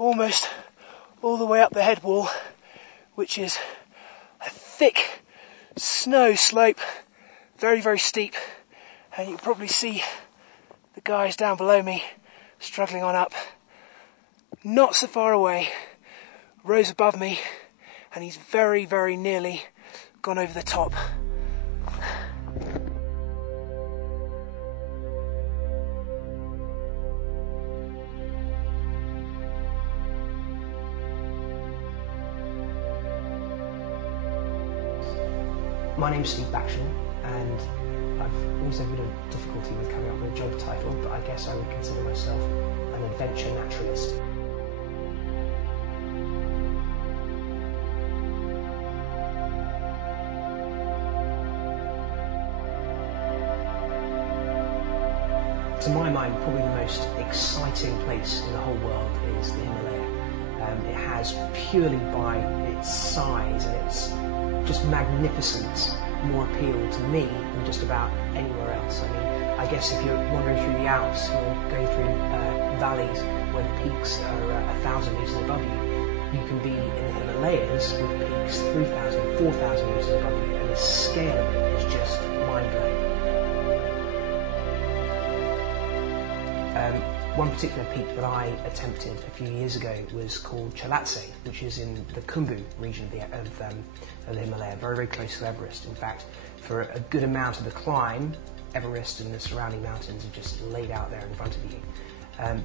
almost all the way up the head wall, which is a thick snow slope, very, very steep, and you can probably see the guys down below me struggling on up. Not so far away, Rose above me, and he's very, very nearly gone over the top. My name's Steve Backshall, and I've always had a bit of difficulty with coming up with a job title, but I guess I would consider myself an adventure naturalist. To my mind, probably the most exciting place in the whole world is the Himalaya. It has, purely by its size and its just magnificence, more appeal to me than just about anywhere else. I mean, I guess if you're wandering through the Alps, you're going through valleys where the peaks are 1,000 metres above you. You can be in the Himalayas with peaks 3,000, 4,000 metres above you, and the scale of it is just mind-blowing. One particular peak that I attempted a few years ago was called Cholatse, which is in the Khumbu region of the Himalaya, very, very close to Everest. In fact, for a good amount of the climb, Everest and the surrounding mountains are just laid out there in front of you.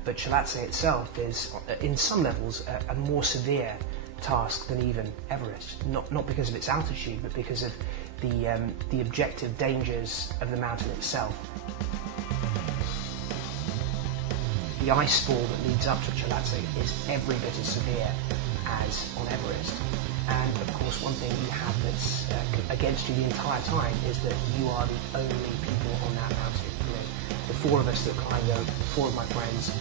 But Cholatse itself is, in some levels, a more severe task than even Everest. Not because of its altitude, but because of the objective dangers of the mountain itself. The ice fall that leads up to Cholatse is every bit as severe as on Everest. And of course, one thing you have that's against you the entire time is that you are the only people on that mountain. You know, the four of us that climbed there, four of my friends,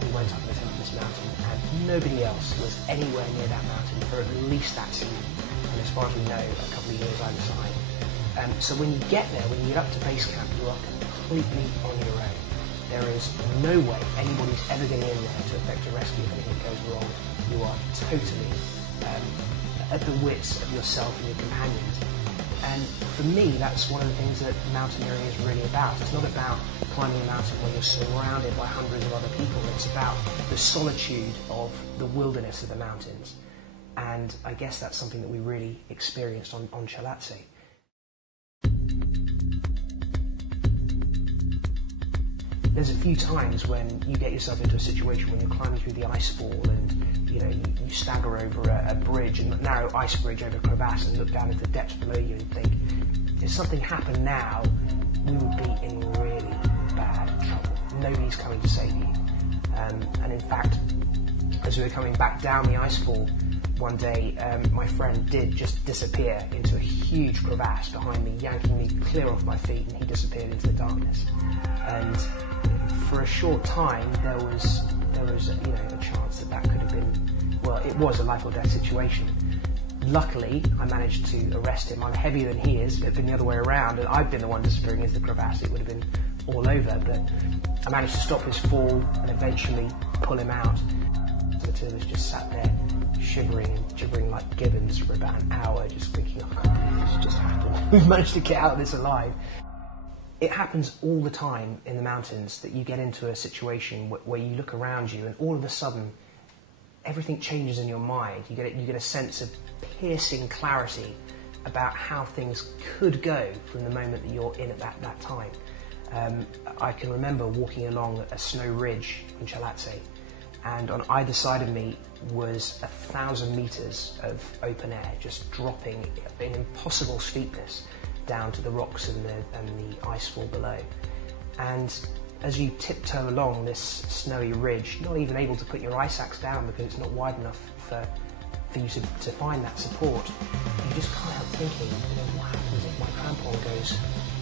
we went up and attempted this mountain, and nobody else was anywhere near that mountain for at least that season. And as far as we know, a couple of years either side. So when you get there, when you get up to base camp, you are completely on your own. There is no way anybody's ever getting in there to effect a rescue if anything goes wrong. You are totally at the wits of yourself and your companions. And for me, that's one of the things that mountaineering is really about. It's not about climbing a mountain where you're surrounded by hundreds of other people. It's about the solitude of the wilderness of the mountains. And I guess that's something that we really experienced on Cholatse. There's a few times when you get yourself into a situation when you're climbing through the ice fall and you stagger over a bridge, a narrow ice bridge over a crevasse, and look down at the depths below you and think, if something happened now, we would be in really bad trouble. Nobody's coming to save you. And in fact, as we were coming back down the ice fall one day, my friend did just disappear into a huge crevasse behind me, yanking me clear off my feet, and he disappeared into the darkness. And for a short time, there was a chance that could have been, well, it was a life or death situation. Luckily, I managed to arrest him. I'm heavier than he is. If it had been the other way around, and I'd been the one disappearing into the crevasse, it would have been all over. But I managed to stop his fall and eventually pull him out. The two of us just sat there, shivering and gibbering like gibbons for about an hour, just thinking, oh, I can't believe this just happened. We've managed to get out of this alive. It happens all the time in the mountains that you get into a situation where you look around you and all of a sudden everything changes in your mind. You get a sense of piercing clarity about how things could go from the moment that you're in at that time. I can remember walking along a snow ridge in Cholatse, and on either side of me was 1,000 meters of open air, just dropping in impossible steepness down to the rocks and the ice fall below. And as you tiptoe along this snowy ridge, not even able to put your ice axe down because it's not wide enough for you to find that support, you just can't help thinking, what happens if my crampon goes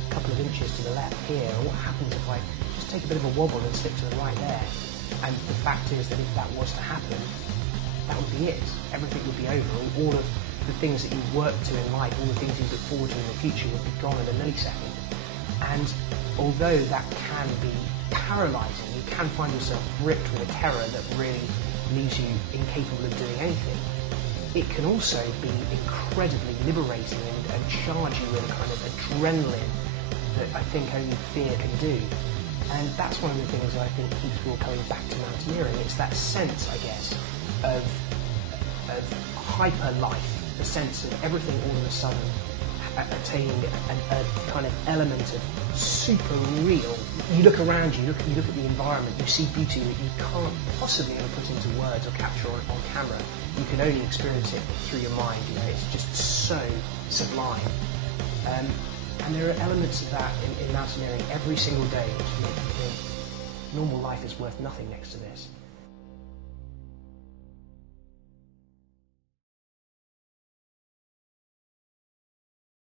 a couple of inches to the left here, or what happens if I just take a bit of a wobble and slip to the right there? And the fact is that if that was to happen, that would be it. Everything would be over, and all of the things that you work to in life, all the things you look forward to in the future would be gone in a millisecond. And although that can be paralysing, you can find yourself gripped with a terror that really leaves you incapable of doing anything, it can also be incredibly liberating and charge you with a kind of adrenaline that I think only fear can do. And that's one of the things that I think keeps people coming back to mountaineering. It's that sense, I guess, of hyper life, the sense of everything all of a sudden attaining a kind of element of super real. You look around you, you look at the environment, you see beauty that you can't possibly ever put into words or capture on camera. You can only experience it through your mind. You know, it's just so sublime. And there are elements of that in mountaineering every single day which make me think normal life is worth nothing next to this.